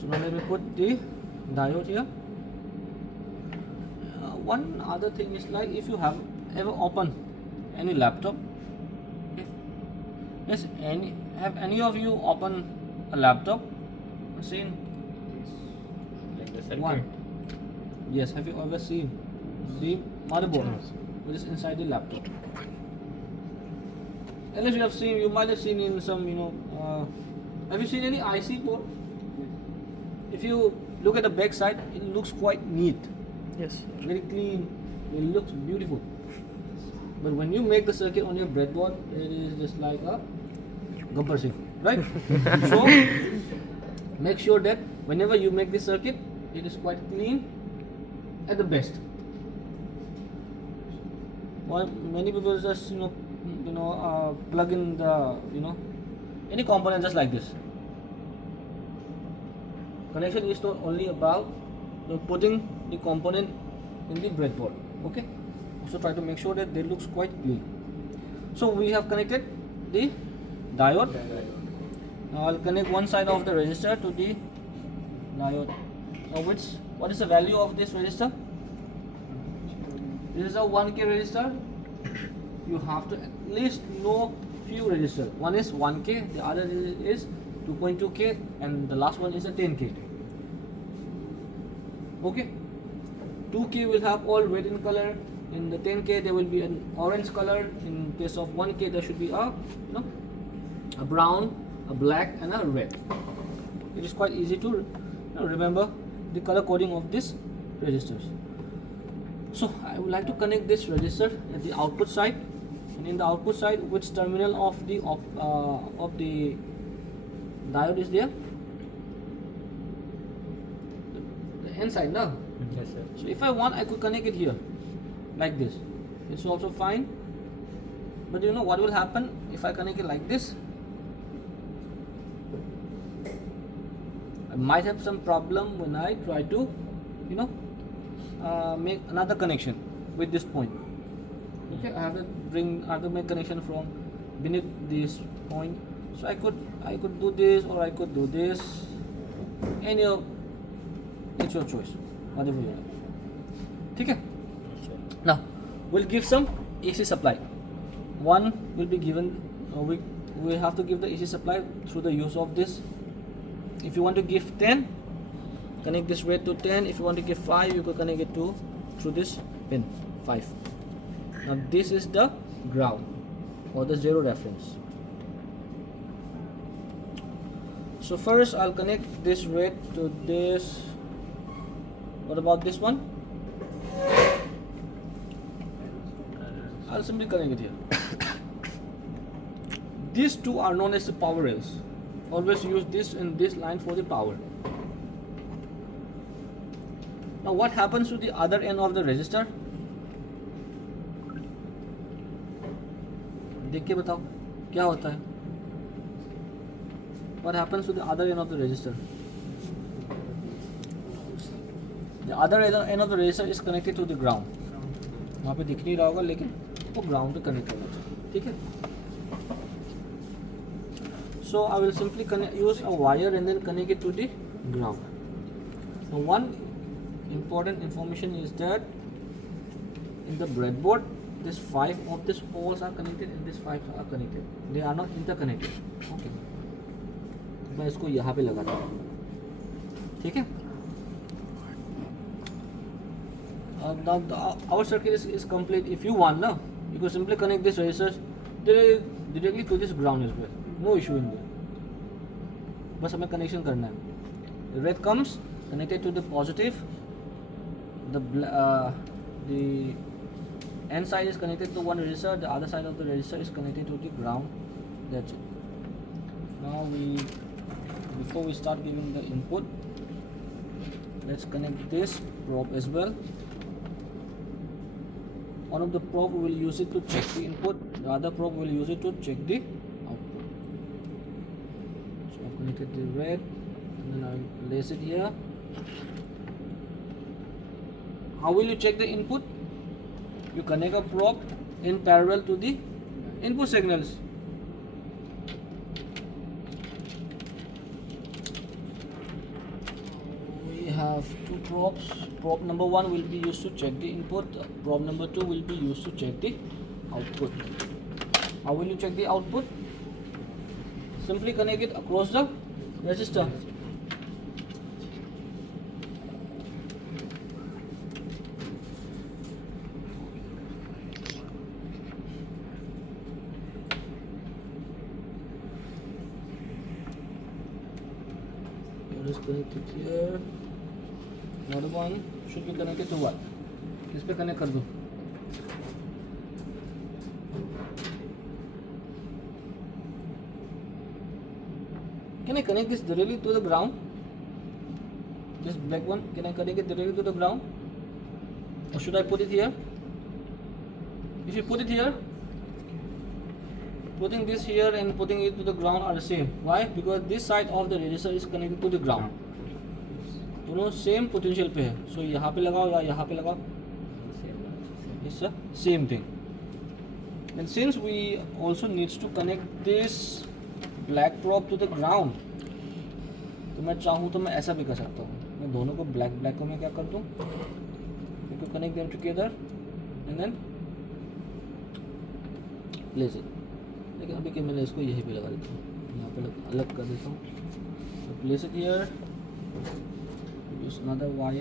So now let me put the diode here. One other thing is, like, if you have ever opened any laptop, have any of you opened a laptop, seen Like the circuit. one? Yes, have you ever seen the motherboard which is inside the laptop? Unless you have seen, you might have seen in some, have you seen any IC board? If you look at the back side, it looks quite neat, Yes. very clean, it looks beautiful. But when you make the circuit on your breadboard, it is just like a Gabbar Singh, right? So make sure that whenever you make this circuit, it is quite clean at the best. Well, many people just plug in the any component just like this. Connection is not only about putting the component in the breadboard. Okay, so try to make sure that they looks quite clean. So we have connected the diode. Now I'll connect one side of the resistor to the diode. Now what is the value of this resistor? This is a 1K resistor. You have to at least know few resistors. One is 1K, the other is 2.2K, and the last one is a 10K. Okay, 2K will have all red in color. In the 10K there will be an orange color. In case of 1K there should be a brown, a black, and a red. It is quite easy to remember the color coding of these resistors. So I would like to connect this resistor at the output side, and in the output side, which terminal of the diode is there? The N side, no? Yes, sir. So if I want, I could connect it here, like this. It's also fine. But you know what will happen if I connect it like this? I might have some problem when I try to, make another connection with this point. Okay, I have to make connection from beneath this point. So I could do this, or I could do this. It's your choice, whatever you like. Okay. Now we'll give some AC supply. One will be given. We have to give the AC supply through the use of this. If you want to give 10, connect this red to 10. If you want to give 5, you could connect it through this pin 5. Now this is the ground or the zero reference. So first I'll connect this red to this. What about this one? I'll simply connect it here. These two are known as the power rails. Always use this in this line for the power. Now what happens to the other end of the resistor? देख के बताओ क्या होता है? What happens to the other end of the resistor? The other end of the resistor is connected to the ground. वहाँ पे दिख नहीं रहा होगा, लेकिन वो ground पे connect होना चाहिए. ठीक है? So I will simply use a wire and then connect it to the ground. Now one important information is that in the breadboard, this 5 of these poles are connected and these 5 are connected. They are not interconnected. Okay. मैं इसको यहाँ पे लगाता हूँ. ठीक है? Now our circuit is complete. If you want, now you can simply connect this resistors directly to this ground as well. No issue in there. बस हमें connection करना है. Red comes connected to the positive. The N side is connected to one resistor. The other side of the resistor is connected to the ground. That's it. Now before we start giving the input, let's connect this probe as well. One of the probe we will use it to check the input. The other probe will use it to check the output. So I've connected the red, and then I'll place it here. How will you check the input? You connect a probe in parallel to the input signals. have two probes. Probe number 1 will be used to check the input. Probe number 2 will be used to check the output. How will you check the output? Simply connect it across the resistor. Here is connected here. Another one should be connected to what? इस पे connect कर दो. Can I connect this directly to the ground? This black one, can I connect it directly to the ground? Or should I put it here? If you put it here, putting this here and putting it to the ground are the same. Why? Because this side of the resistor is connected to the ground. दोनों same potential पे है. सो यहाँ पे लगाओ या यहाँ पे लगाओ. It's the same thing. And since we also needs to connect this black probe to the ground, तो मैं चाहूँ तो मैं ऐसा भी कर सकता हूँ. मैं दोनों को ब्लैक को मैं क्या कर दूँ, you can connect them together and then place it. लेकिन अभी के मैंने इसको यही पे लगा देता हूँ, यहाँ पे अलग कर देता हूँ. So place it here, use another wire.